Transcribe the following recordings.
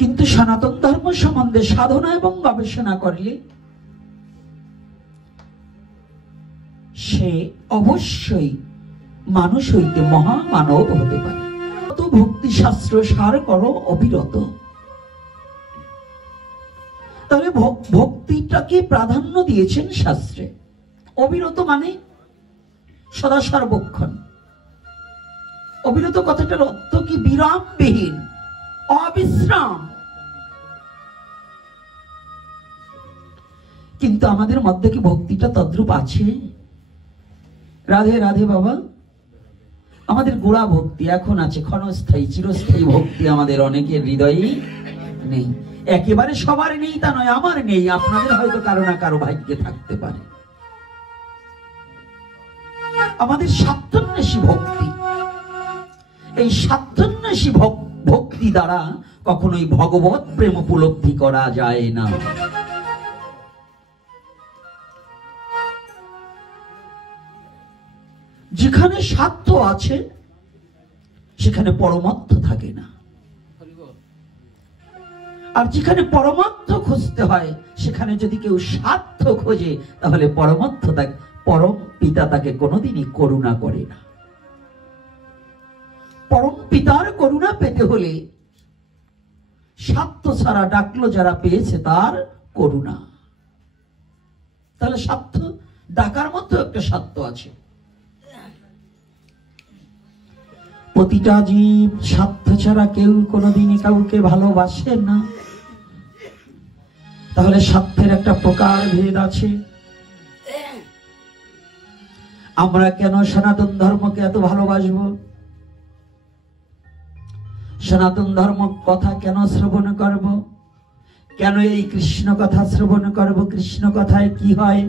কিন্তু সনাতন ধর্ম সম্বন্ধে সাধনা এবং গবেষণা করলে সে অবশ্যই মানুষ হইতে মহামানব হতে পারে। তো ভক্তি শাস্ত্র সার করো অবিরত। তাহলে ভক্তিটাকে প্রাধান্য দিয়েছেন শাস্ত্রে। অবিরত মানে সদা সর্বক্ষণ। অবিরত কথাটার অর্থ কি? বিরামবিহীন, অবিশ্রাম। কিন্তু আমাদের মধ্যে কি ভক্তিটা তদ্রূপ আছে? রাধে রাধে বাবা। আমাদের গোড়া ভক্তি এখন আছে, ক্ষণস্থায়ী চিরস্থায়ী ভক্তি আমাদের অনেকের হৃদয়ে নেই। একেবারে সবার নেই তা নয়, আমার নেই, আপনাদের হয়তো কারো না কারো ভাগ্যে থাকতে পারে। আমাদের স্বার্থন্বেষী ভক্তি, এই স্বার্থন্বেষী ভক্তি দ্বারা কখনোই ভগবত প্রেম উপলব্ধি করা যায় না। যেখানে স্বার্থ আছে সেখানে পরমার্থ থাকে না, আর যেখানে পরমার্থ খুঁজতে হয় সেখানে যদি কেউ স্বার্থ খোঁজে তাহলে পরমার্থ পরম পিতা তাকে কোনোদিনই করুণা করে না। পরম পিতার করুণা পেতে হলে স্বার্থ ছাড়া ডাকলো যারা পেয়েছে তার করুণা। তাহলে স্বার্থ ডাকার মধ্যে একটা স্বার্থ আছে। প্রতিটা জীব স্বার্থ ছাড়া কেউ কোনোদিনই কাউকে ভালোবাসে না। তাহলে স্বার্থের একটা প্রকার ভেদ আছে। আমরা কেন সনাতন ধর্মকে এত ভালোবাসবো? সনাতন ধর্ম কথা কেন শ্রবণ করব? কেন এই কৃষ্ণ কথা শ্রবণ করব? কৃষ্ণ কথায় কি হয়?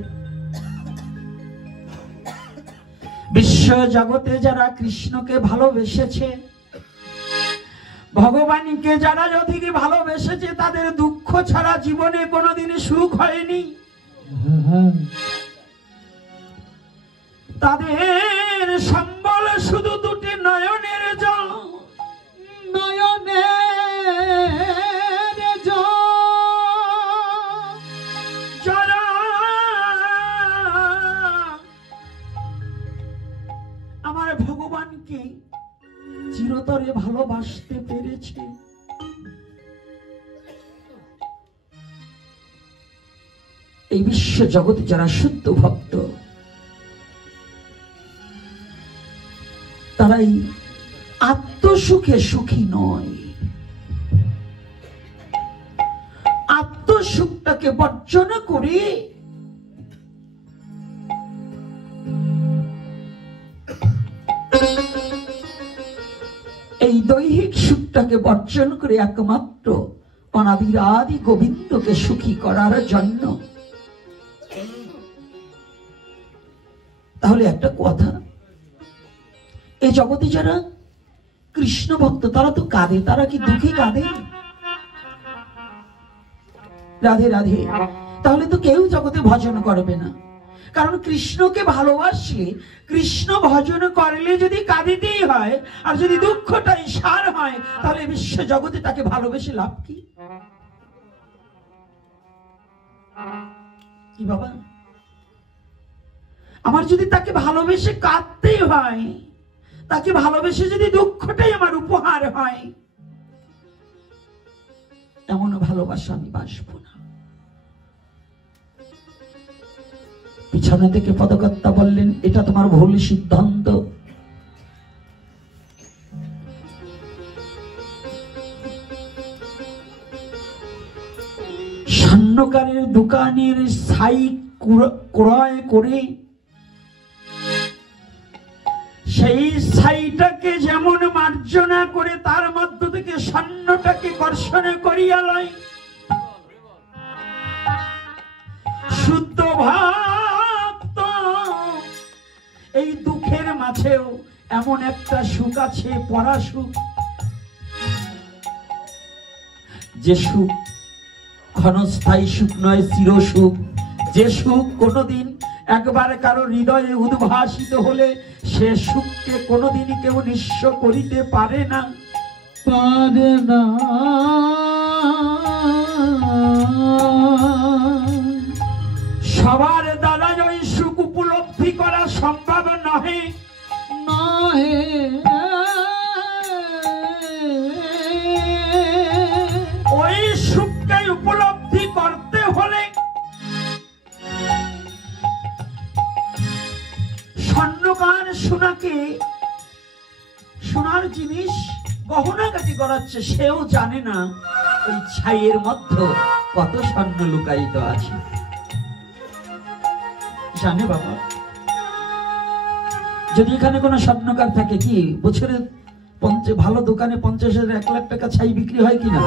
বিশ্ব জগতে যারা কৃষ্ণকে ভালোবেসেছে, ভগবানকে যারা অধিক ভালোবেসেছে, তাদের দুঃখ ছাড়া জীবনে কোনোদিন সুখ হয়নি। তাদের সম্বল শুধু দুটি নয়নের জল, নয়নের জল। যারা আমার ভগবানকে চিরতরে ভালোবাসতে পেরেছে, এই বিশ্ব জগতে যারা শুদ্ধ ভক্ত, তারাই আত্মসুখে সুখী নয়। আত্মসুখটাকে বর্জন করে এই দৈহিক সুখটাকে বর্জন করে একমাত্র অনাদিরাদি গোবিন্দকে সুখী করার জন্য। তাহলে একটা কথা, এই জগতে যারা কৃষ্ণ ভক্ত তারা তো কাঁদে, তারা কি দুঃখে কাঁদে? রাধে রাধে। তাহলে তো কেউ জগতে ভজন করবে না, কারণ কৃষ্ণকে ভালোবাসলে, কৃষ্ণ ভজন করলে যদি কাঁদিতেই হয় আর যদি দুঃখটাই সার হয়, তাহলে বিশ্ব জগতে তাকে ভালোবেসে লাভ কি? কি বাবা, আমার যদি তাকে ভালোবেসে কাঁদতেই হয়, তাকে ভালোবেসে যদি দুঃখটাই আমার উপহার হয়, এমন ভালোবাসা আমি বাসবো না। পিছনে থেকে পদকর্তা বললেন, এটা তোমার ভুল সিদ্ধান্ত। স্বর্ণকারের দোকানের ছাই ক্রয় করে সেই ছাইটাকে যেমন মার্জনা করে তার মধ্য থেকে স্বর্ণটাকে কর্ষণ করিয়া লয়, শুদ্ধ ভক্ত এই দুঃখের মাঝেও এমন একটা সুখ আছে, পরাসুখ, যে সুখ ক্ষণস্থায়ী সুখ নয়, চির সুখ। যে সুখ কোনোদিন একবার কারো হৃদয়ে উদ্ভাসিত হলে সে সুখকে কোনোদিনই কেউ নিঃস্ব করিতে পারে না, পারে না। সোনাকে সোনার জিনিস গহনাগাটি করাচ্ছে, সেও জানে না ওই ছাইয়ের মধ্যে কত স্বর্ণ লুকায়িত আছে। জানে বাবা, যদি এখানে কোনো স্বর্ণকার থাকে, কি বছরে ভালো দোকানে 50,000 1 লাখ টাকা ছাই বিক্রি হয় কিনা?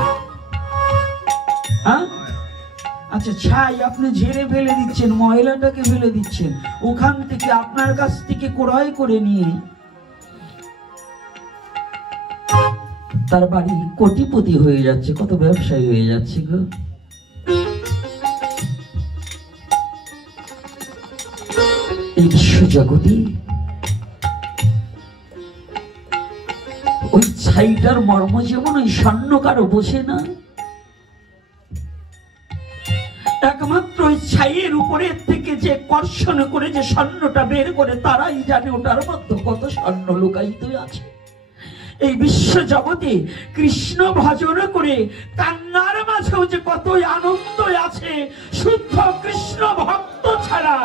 হ্যাঁ, আচ্ছা, ছাই আপনি ঝেড়ে ফেলে দিচ্ছেন, ময়লাটাকে ফেলে দিচ্ছেন, ওখান থেকে আপনার কাছ থেকে ক্রয় করে নিয়ে তার বাড়ি কোটিপতি হয়ে যাচ্ছে, কত ব্যবসায়ী হয়ে যাচ্ছে গো। এই বিশ্ব জগতে ওই ছাইটার মর্ম যেমন ওই স্বর্ণকারও বসে না, একমাত্র ওই ছাইয়ের উপরের থেকে যে কর্ষণ করে যে স্বর্ণটা বের করে তারাই জানে ওটার মধ্যে কত স্বর্ণ লুকায়িত আছে। এই বিশ্ব জগতে কৃষ্ণ ভজন করে কান্নার মাঝেও যে কত আনন্দ আছে, শুদ্ধ কৃষ্ণ ভক্ত ছাড়া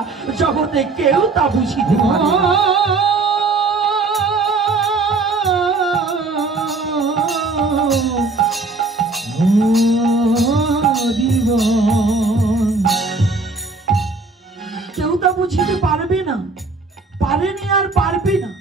জগতে কেউ তা বুঝিতে পারে না। কেউ তা বুঝিতে পারবে না, পারেনি আর পারবে না।